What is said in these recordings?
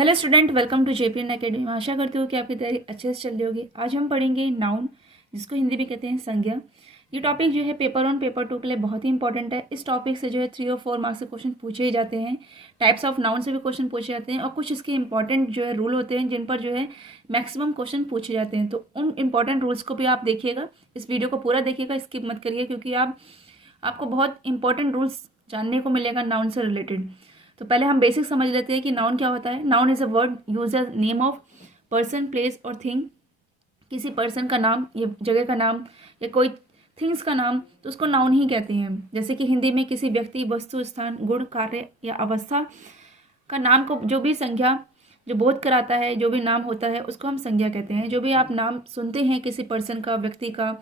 Hello student, welcome to JPN academy. आशा करती हूँ कि आपकी तैयारी अच्छे से चल रही होगी। आज हम पढ़ेंगे नाउन, जिसको हिंदी में कहते हैं संज्ञा। ये टॉपिक जो है पेपर 1 पेपर 2 के लिए बहुत ही इंपॉर्टेंट है। इस टॉपिक से जो है 3 और 4 मार्क्स के क्वेश्चन पूछे ही जाते हैं। टाइप्स ऑफ नाउन से भी क्वेश्चन पूछे जाते हैं और कुछ इसके इंपॉर्टेंट जो है रूल होते हैं जिन पर जो है मैक्सिमम क्वेश्चन पूछे जाते हैं। तो उन इंपॉर्टेंट रूल्स को भी आप देखिएगा, इस वीडियो को पूरा देखिएगा, स्किप मत करिए, क्योंकि आपको बहुत इंपॉर्टेंट रूल्स जानने को मिलेगा नाउन से रिलेटेड। तो पहले हम बेसिक समझ लेते हैं कि नाउन क्या होता है। Noun is a word use as name of person, place और थिंग। किसी पर्सन का नाम या जगह का नाम या कोई थिंग्स का नाम, तो उसको नाउन ही कहते हैं। जैसे कि हिंदी में किसी व्यक्ति, वस्तु, स्थान, गुण, कार्य या अवस्था का नाम को जो भी संज्ञा जो बोध कराता है, जो भी नाम होता है, उसको हम संज्ञा कहते हैं। जो भी आप नाम सुनते हैं किसी पर्सन का, व्यक्ति का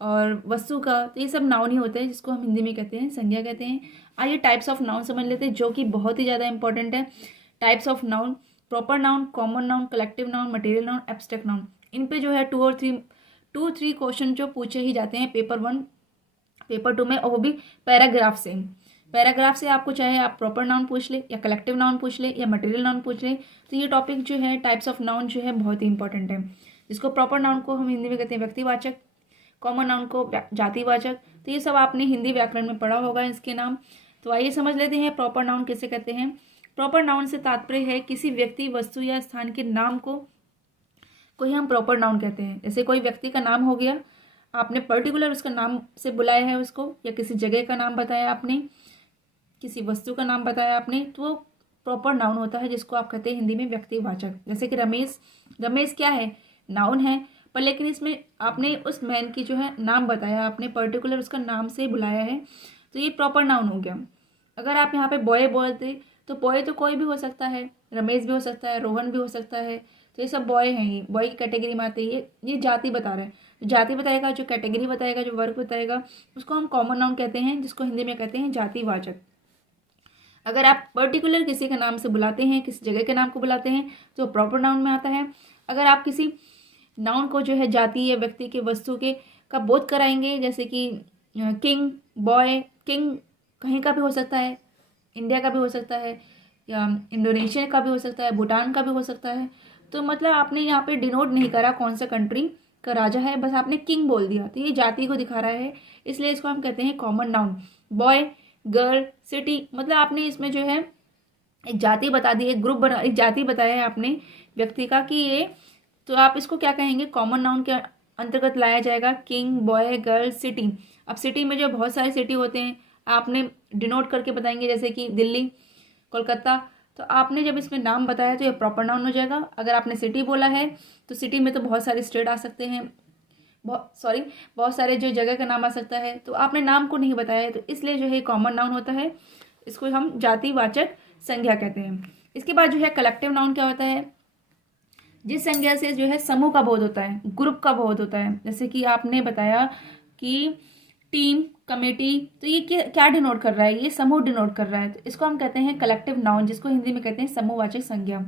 और वस्तु का, तो ये सब नाउन ही होते हैं, जिसको हम हिंदी में कहते हैं संज्ञा कहते हैं। आइए टाइप्स ऑफ नाउन समझ लेते हैं, जो कि बहुत ही ज़्यादा इंपॉर्टेंट है। Types of noun: proper noun, common noun, collective noun, material noun, abstract noun. इन पे जो है टू थ्री क्वेश्चन जो पूछे ही जाते हैं पेपर 1 पेपर 2 में, और वो भी पैराग्राफ से। पैराग्राफ से आपको चाहे आप प्रॉपर नाउन पूछ ले या कलेक्टिव नाउन पूछ ले या मटेरियल नाउन पूछ ले, तो ये टॉपिक जो है टाइप्स ऑफ नाउन जो है बहुत ही इंपॉर्टेंट है। जिसको प्रॉपर नाउन को हम हिंदी में कहते हैं व्यक्तिवाचक, कॉमन नाउन को जातिवाचक। तो ये सब आपने हिंदी व्याकरण में पढ़ा होगा इसके नाम। तो आइए समझ लेते हैं प्रॉपर नाउन किसे कहते हैं। प्रॉपर नाउन से तात्पर्य है किसी व्यक्ति, वस्तु या स्थान के नाम को ही हम प्रॉपर नाउन कहते हैं। जैसे कोई व्यक्ति का नाम हो गया, आपने पर्टिकुलर उसका नाम से बुलाया है उसको, या किसी जगह का नाम बताया आपने, किसी वस्तु का नाम बताया आपने, तो वो प्रॉपर नाउन होता है, जिसको आप कहते हैं हिंदी में व्यक्तिवाचक। जैसे कि रमेश, रमेश क्या है? नाउन है, पर लेकिन इसमें आपने उस मैन की जो है नाम बताया, आपने पर्टिकुलर उसका नाम से बुलाया है, तो ये प्रॉपर नाउन हो गया। अगर आप यहाँ पे बॉय बोलते, तो बॉय तो कोई भी हो सकता है, रमेश भी हो सकता है, रोहन भी हो सकता है, तो ये सब बॉय हैं, ये बॉय की कैटेगरी में आते हैं। ये जाति बता रहा है, तो जाति बताएगा, जो कैटेगरी बताएगा, जो वर्ग बताएगा, उसको हम कॉमन नाउन कहते हैं, जिसको हिंदी में कहते हैं जातिवाचक। अगर आप पर्टिकुलर किसी के नाम से बुलाते हैं, किसी जगह के नाम को बुलाते हैं, तो प्रॉपर नाउन में आता है। अगर आप किसी नाउन को जो है जाति या व्यक्ति के, वस्तु के का बोध कराएंगे, जैसे कि किंग, बॉय, किंग कहीं का भी हो सकता है, इंडिया का भी हो सकता है, या इंडोनेशिया का भी हो सकता है, भूटान का भी हो सकता है। तो मतलब आपने यहाँ पे डिनोट नहीं करा कौन सा कंट्री का राजा है, बस आपने किंग बोल दिया, तो ये जाति को दिखा रहा है, इसलिए इसको हम कहते हैं common noun. Boy, girl, city, मतलब आपने इसमें जो है एक जाति बता दी, एक ग्रुप बना, एक जाति बताया है आपने व्यक्ति का कि ये, तो आप इसको क्या कहेंगे? कॉमन नाउन के अंतर्गत लाया जाएगा। King, boy, girl, city. अब सिटी में जो बहुत सारे सिटी होते हैं, आपने डिनोट करके बताएंगे, जैसे कि दिल्ली, कोलकाता। तो आपने जब इसमें नाम बताया तो ये प्रॉपर नाउन हो जाएगा। अगर आपने सिटी बोला है, तो सिटी में तो बहुत सारे स्टेट आ सकते हैं, बहुत सारे जो जगह का नाम आ सकता है, तो आपने नाम को नहीं बताया है, तो इसलिए जो है कॉमन नाउन होता है, इसको हम जातिवाचक संज्ञा कहते हैं। इसके बाद जो है कलेक्टिव नाउन क्या होता है? जिस संज्ञा से जो है समूह का बोध होता है, ग्रुप का बोध होता है। जैसे कि आपने बताया कि टीम, कमेटी, तो ये क्या डिनोट कर रहा है? ये समूह डिनोट कर रहा है, तो इसको हम कहते हैं कलेक्टिव नाउन, जिसको हिंदी में कहते हैं समूहवाचक संज्ञा।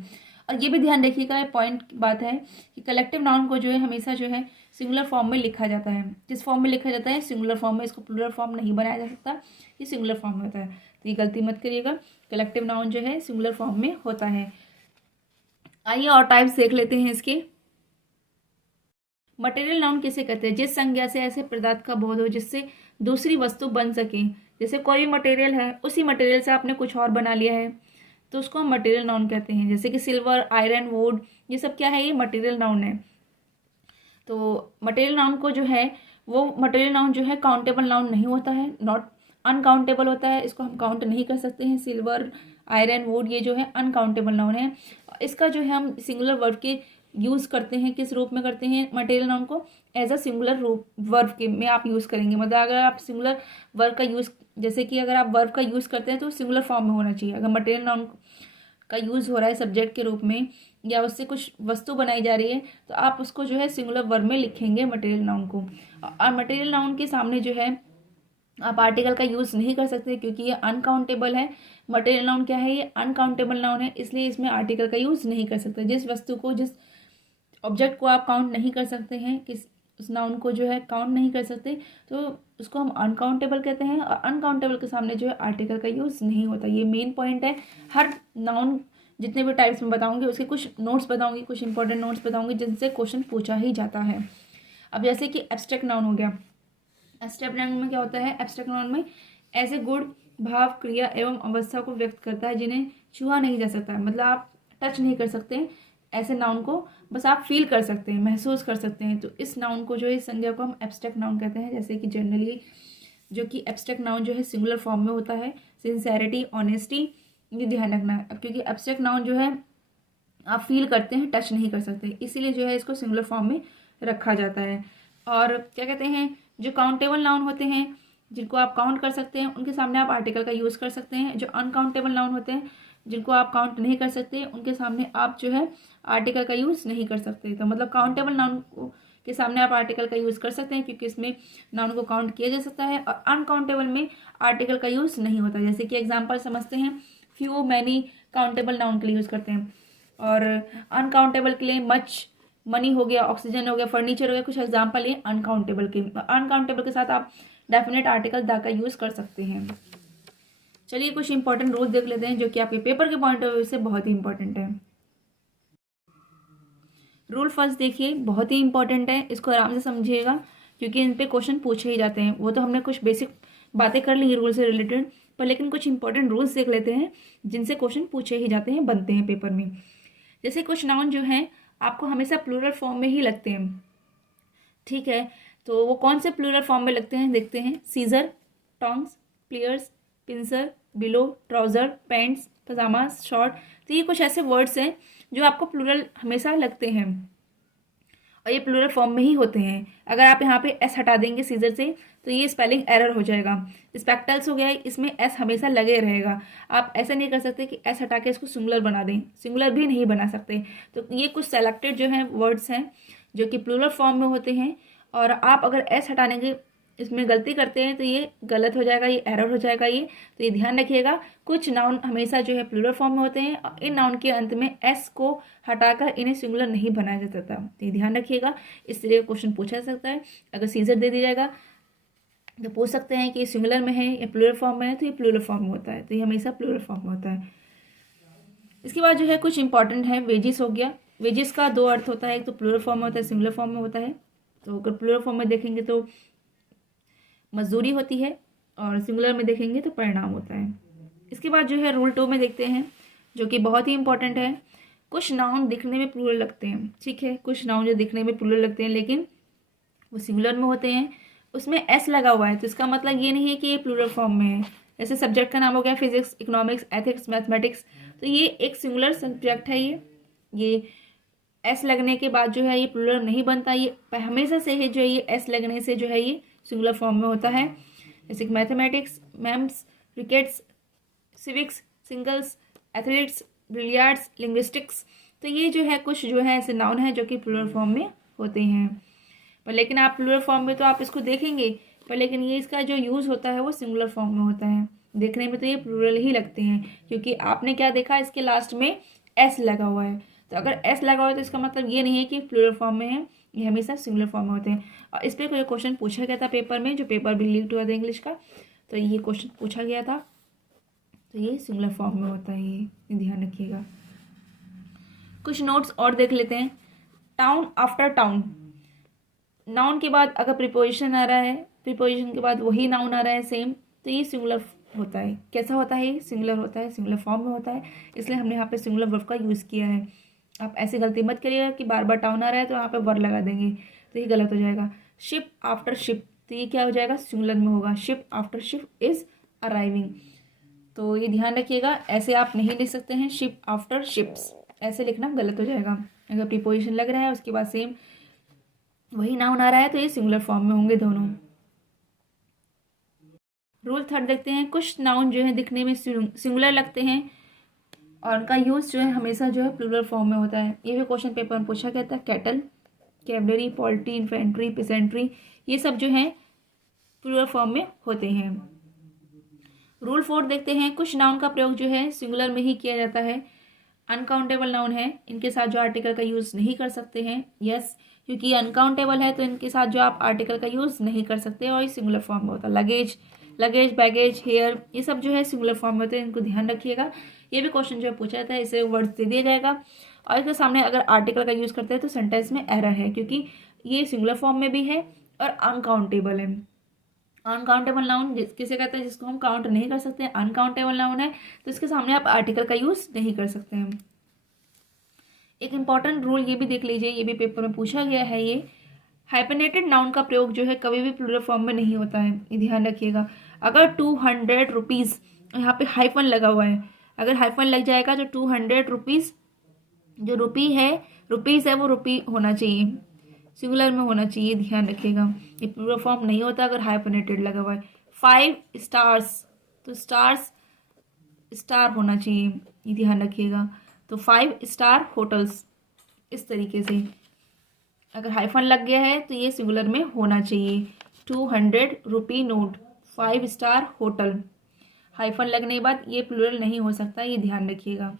और ये भी ध्यान रखिएगा, पॉइंट की बात है कि कलेक्टिव नाउन को जो है हमेशा जो है सिंगुलर फॉर्म में लिखा जाता है। जिस फॉर्म में लिखा जाता है सिंगुलर फॉर्म में, इसको प्लूरल फॉर्म नहीं बनाया जा सकता, ये सिंगुलर फॉर्म में होता है, तो ये गलती मत करिएगा। कलेक्टिव नाउन जो है सिंगुलर फॉर्म में होता है। आइए और टाइप्स देख लेते हैं इसके। मटेरियल नाउन किसे कहते हैं? जिस संज्ञा से ऐसे पदार्थ का बोध हो जिससे दूसरी वस्तु बन सके। जैसे कोई भी मटेरियल है, उसी मटेरियल से आपने कुछ और बना लिया है, तो उसको हम मटेरियल नाउन कहते हैं। जैसे कि सिल्वर, आयरन, वुड, ये सब क्या है? ये मटेरियल नाउन है। तो मटेरियल नाउन को जो है, वो मटेरियल नाउन जो है काउंटेबल नाउन नहीं होता है, नॉट अनकाउंटेबल होता है, इसको हम काउंट नहीं कर सकते हैं। सिल्वर, आयरन, वुड, ये जो है अनकाउंटेबल नाउन है। इसका जो है हम सिंगुलर वर्ब के यूज़ करते हैं, किस रूप में करते हैं? मटेरियल नाउन को एज अ सिंगुलर रूप वर्ब के में आप यूज़ करेंगे। मतलब अगर आप सिंगुलर वर्ब का यूज़, जैसे कि अगर आप वर्ब का यूज़ करते हैं तो सिंगुलर फॉर्म में होना चाहिए। अगर मटेरियल नाउन का यूज़ हो रहा है सब्जेक्ट के रूप में, या उससे कुछ वस्तु बनाई जा रही है, तो आप उसको जो है सिंगुलर वर्ब में लिखेंगे मटेरियल नाउन को। और मटेरियल नाउन के सामने जो है आप आर्टिकल का यूज़ नहीं कर सकते, क्योंकि ये अनकाउंटेबल है। मटेरियल नाउन क्या है? ये अनकाउंटेबल नाउन है, इसलिए इसमें आर्टिकल का यूज़ नहीं कर सकते। जिस वस्तु को, जिस ऑब्जेक्ट को आप काउंट नहीं कर सकते हैं, किस उस नाउन को जो है काउंट नहीं कर सकते, तो उसको हम अनकाउंटेबल कहते हैं। और अनकाउंटेबल के सामने जो है आर्टिकल का यूज़ नहीं होता। ये मेन पॉइंट है। हर नाउन जितने भी टाइप्स में बताऊंगी उसके कुछ नोट्स बताऊंगी, कुछ इंपॉर्टेंट नोट्स बताऊंगी जिनसे क्वेश्चन पूछा ही जाता है। अब जैसे कि एब्स्ट्रैक्ट नाउन हो गया। एब्स्ट्रैक्ट नाउन में क्या होता है? एब्स्ट्रैक्ट नाउन में ऐसे गुण, भाव, क्रिया एवं अवस्था को व्यक्त करता है जिन्हें छुआ नहीं जा सकता, मतलब आप टच नहीं कर सकते ऐसे नाउन को, बस आप फील कर सकते हैं, महसूस कर सकते हैं। तो इस नाउन को जो है, इस संज्ञा को हम एब्स्ट्रैक्ट नाउन कहते हैं। जैसे कि जनरली जो कि एब्स्ट्रैक्ट नाउन जो है सिंगुलर फॉर्म में होता है, सिंसेरिटी, ऑनेस्टी, ये ध्यान रखना है। अब क्योंकि एब्स्ट्रैक्ट नाउन जो है आप फील करते हैं, टच नहीं कर सकते, इसीलिए जो है इसको सिंगुलर फॉर्म में रखा जाता है। और क्या कहते हैं, जो काउंटेबल नाउन होते हैं जिनको आप काउंट कर सकते हैं, उनके सामने आप आर्टिकल का यूज़ कर सकते हैं। जो अनकाउंटेबल नाउन होते हैं जिनको आप काउंट नहीं कर सकते, उनके सामने आप जो है आर्टिकल का यूज़ नहीं कर सकते। तो मतलब काउंटेबल नाउन के सामने आप आर्टिकल का यूज़ कर सकते हैं क्योंकि इसमें नाउन को काउंट किया जा सकता है, और अनकाउंटेबल में आर्टिकल का यूज़ नहीं होता। जैसे कि एग्जाम्पल समझते हैं, फ्यू, मैनी काउंटेबल नाउन के लिए यूज़ करते हैं, और अनकाउंटेबल के लिए मच, मनी हो गया, ऑक्सीजन हो गया, फर्नीचर हो गया, कुछ एग्जाम्पल ये अनकाउंटेबल के। अनकाउंटेबल के साथ आप डेफिनेट आर्टिकल दा का यूज़ कर सकते हैं। चलिए कुछ इंपॉर्टेंट रूल देख लेते हैं जो कि आपके पेपर के पॉइंट ऑफ व्यू से बहुत ही इंपॉर्टेंट है। रूल फर्स्ट देखिए, बहुत ही इंपॉर्टेंट है, इसको आराम से समझिएगा क्योंकि इन पे क्वेश्चन पूछे ही जाते हैं। वो तो हमने कुछ बेसिक बातें कर ली रूल से रिलेटेड, पर लेकिन कुछ इंपॉर्टेंट रूल्स देख लेते हैं जिनसे क्वेश्चन पूछे ही जाते हैं, बनते हैं पेपर में। जैसे कुछ नाउन जो हैं आपको हमेशा प्लूरल फॉर्म में ही लगते हैं, ठीक है? तो वो कौन से प्लूरल फॉर्म में लगते हैं देखते हैं। Scissor, tongs, pliers, pincer, bellow, trouser, pants, pyjama, short. तो ये कुछ ऐसे वर्ड्स हैं जो आपको प्लूरल हमेशा लगते हैं और ये प्लूरल फॉर्म में ही होते हैं। अगर आप यहाँ पे एस हटा देंगे सीजर से तो ये स्पेलिंग एरर हो जाएगा। स्पेक्टल्स हो गया, इसमें एस हमेशा लगे रहेगा। आप ऐसा नहीं कर सकते कि एस हटा के इसको सिंगुलर बना दें, सिंगुलर भी नहीं बना सकते। तो ये कुछ सेलेक्टेड जो हैं वर्ड्स हैं जो कि प्लूरल फॉर्म में होते हैं, और आप अगर एस हटाने के इसमें गलती करते हैं तो ये गलत हो जाएगा, ये एरर हो जाएगा। ये तो ये ध्यान रखिएगा, कुछ नाउन हमेशा जो है प्लूरल फॉर्म में होते हैं और इन नाउन के अंत में एस को हटाकर इन्हें सिंगुलर नहीं बनाया जा सकता। तो ये ध्यान रखिएगा, इस तरह का क्वेश्चन पूछा जा सकता है। अगर सीजर दे दिया जाएगा तो पूछ सकते हैं कि सिंगुलर में है या प्लूरल फॉर्म में है, तो ये प्लूरल फॉर्म में होता है, तो ये हमेशा प्लूरल फॉर्म में होता है। इसके बाद जो है कुछ इंपॉर्टेंट है, वेजिस हो गया। वेजिस का दो अर्थ होता है, एक तो प्लूरल फॉर्म में होता है, सिंगुलर फॉर्म में होता है। तो अगर प्लूरल फॉर्म में देखेंगे तो मजदूरी होती है और सिंगुलर में देखेंगे तो परिणाम होता है। इसके बाद जो है रूल 2 में देखते हैं जो कि बहुत ही इंपॉर्टेंट है। कुछ नाउन दिखने में प्लूरल लगते हैं, ठीक है, कुछ नाउन जो दिखने में प्लूरल लगते हैं लेकिन वो सिंगुलर में होते हैं, उसमें एस लगा हुआ है, तो इसका मतलब ये नहीं है कि ये प्लूरल फॉर्म में है। जैसे सब्जेक्ट का नाम हो गया फिजिक्स, इकोनॉमिक्स, एथिक्स, मैथमेटिक्स, तो ये एक सिंगुलर सब्जेक्ट है। ये एस लगने के बाद जो है ये प्लूरल नहीं बनता, ये हमेशा से है जो है ये एस लगने से जो है ये सिंगुलर फॉर्म में होता है। जैसे mathematics, ma'am's, crickets, civics, singles, athletics, billiards, linguistics, तो ये जो है कुछ जो है ऐसे नाउन है जो कि प्लूरल फॉर्म में होते हैं। पर लेकिन आप प्लूरल फॉर्म में तो आप इसको देखेंगे, पर लेकिन ये इसका जो यूज़ होता है वो सिंगुलर फॉर्म में होता है। देखने में तो ये प्लूरल ही लगते हैं क्योंकि आपने क्या देखा, इसके लास्ट में एस लगा हुआ है। तो अगर एस लगा हुआ है तो इसका मतलब ये नहीं है कि प्लूरल फॉर्म में है, ये हमेशा सिंगुलर फॉर्म में होते हैं। और इस पर कोई क्वेश्चन पूछा गया था पेपर में, जो पेपर भी लीक हुआ था इंग्लिश का, तो ये क्वेश्चन पूछा गया था, तो ये सिंगुलर फॉर्म में होता है, ये ध्यान रखिएगा। कुछ नोट्स और देख लेते हैं। टाउन आफ्टर टाउन, नाउन के बाद अगर प्रीपोजिशन आ रहा है, प्रीपोजिशन के बाद वही नाउन आ रहा है सेम, तो ये सिंगुलर होता है। कैसा होता है? ये सिंगुलर होता है, सिंगुलर फॉर्म में होता है, इसलिए हमने यहाँ पे सिंगुलर वर्ब का यूज़ किया है। आप ऐसी गलती मत करिएगा कि बार बार टाउन आ रहा है तो यहाँ पे वर लगा देंगे, तो ये गलत हो जाएगा। शिप आफ्टर शिप, तो ये क्या हो जाएगा? सिंगुलर में होगा। Ship after ship is arriving, तो ये ध्यान रखिएगा, ऐसे आप नहीं लिख सकते हैं शिप आफ्टर शिप्स, ऐसे लिखना गलत हो जाएगा। अगर प्रीपोजिशन लग रहा है उसके बाद सेम वही नाउन आ रहा है तो ये सिंगुलर फॉर्म में होंगे दोनों। रूल 3 देखते हैं। कुछ नाउन जो है दिखने में सिंगुलर लगते हैं और उनका यूज़ जो है हमेशा जो है प्लूरल फॉर्म में होता है। ये भी क्वेश्चन पेपर में पूछा गया था। कैटल, कैवलरी, पोल्ट्री, इन्फेंट्री, पेसेंट्री, ये सब जो है प्लूरल फॉर्म में होते हैं। रूल 4 देखते हैं। कुछ नाउन का प्रयोग जो है सिंगुलर में ही किया जाता है। अनकाउंटेबल नाउन है, इनके साथ जो आर्टिकल का यूज़ नहीं कर सकते हैं। यस, क्योंकि अनकाउंटेबल है तो इनके साथ जो आप आर्टिकल का यूज़ नहीं कर सकते और ये सिंगुलर फॉर्म में होता है। लगेज, बैगेज, हेयर, ये सब जो है सिंगुलर फॉर्म में होते हैं, इनको ध्यान रखिएगा। ये भी क्वेश्चन जो है पूछा जाता है, इसे वर्ड्स दे दिया जाएगा और इसके सामने अगर आर्टिकल का यूज़ करते हैं तो सेंटेंस में एरर है, क्योंकि ये सिंगुलर फॉर्म में भी है और अनकाउंटेबल है। अनकाउंटेबल नाउन किसे कहते हैं, जिसको हम काउंट नहीं कर सकते, अनकाउंटेबल नाउन है तो इसके सामने आप आर्टिकल का यूज़ नहीं कर सकते हैं। एक इंपॉर्टेंट रूल ये भी देख लीजिए, ये भी पेपर में पूछा गया है, ये हाइफेनेटेड नाउन का प्रयोग जो है कभी भी प्लूरल फॉर्म में नहीं होता है, ये ध्यान रखिएगा। अगर 200 रुपीज़ यहाँ पे हाइफन लगा हुआ है, अगर हाइफन लग जाएगा तो 200 रुपीज़, जो रुपीज़ है वो रुपी होना चाहिए, सिंगुलर में होना चाहिए, ध्यान रखिएगा। ये प्लूरल फॉर्म नहीं होता अगर हाइफेनेटेड लगा हुआ है। 5 स्टार्स, तो स्टार्स स्टार होना चाहिए, ये ध्यान रखिएगा। तो 5 स्टार होटल्स, इस तरीके से अगर हाइफन लग गया है तो ये सिंगुलर में होना चाहिए। 200 rupee note, 5 star hotel, hyphen लगने के बाद ये प्लूरल नहीं हो सकता, ये ध्यान रखिएगा।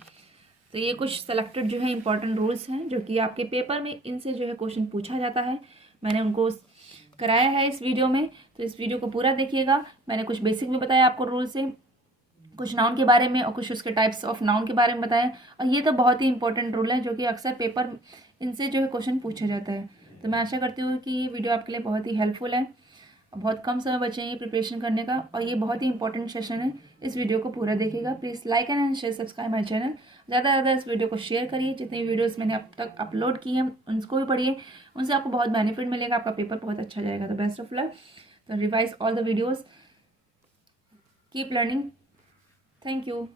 तो ये कुछ सेलेक्टेड जो है इंपॉर्टेंट रूल्स हैं जो कि आपके पेपर में इनसे जो है क्वेश्चन पूछा जाता है, मैंने उनको कराया है इस वीडियो में, तो इस वीडियो को पूरा देखिएगा। मैंने कुछ बेसिक में बताया आपको रूल से, कुछ नाउन के बारे में और कुछ उसके टाइप्स ऑफ नाउन के बारे में बताया, और ये तो बहुत ही इंपॉर्टेंट रूल है जो कि अक्सर पेपर इनसे जो है क्वेश्चन पूछा जाता है। तो मैं आशा करती हूँ कि ये वीडियो आपके लिए बहुत ही हेल्पफुल है। बहुत कम समय बचे हैं ये प्रिपरेशन करने का और ये बहुत ही इंपॉर्टेंट सेशन है। इस वीडियो को पूरा देखिएगा। Please like and share, subscribe my channel. ज़्यादा से ज़्यादा इस वीडियो को शेयर करिए। जितनी वीडियोस मैंने अब तक अपलोड की हैं उनको भी पढ़िए, उनसे आपको बहुत बेनिफिट मिलेगा, आपका पेपर बहुत अच्छा जाएगा। तो बेस्ट ऑफ लक। तो revise all the videos, keep learning. Thank you.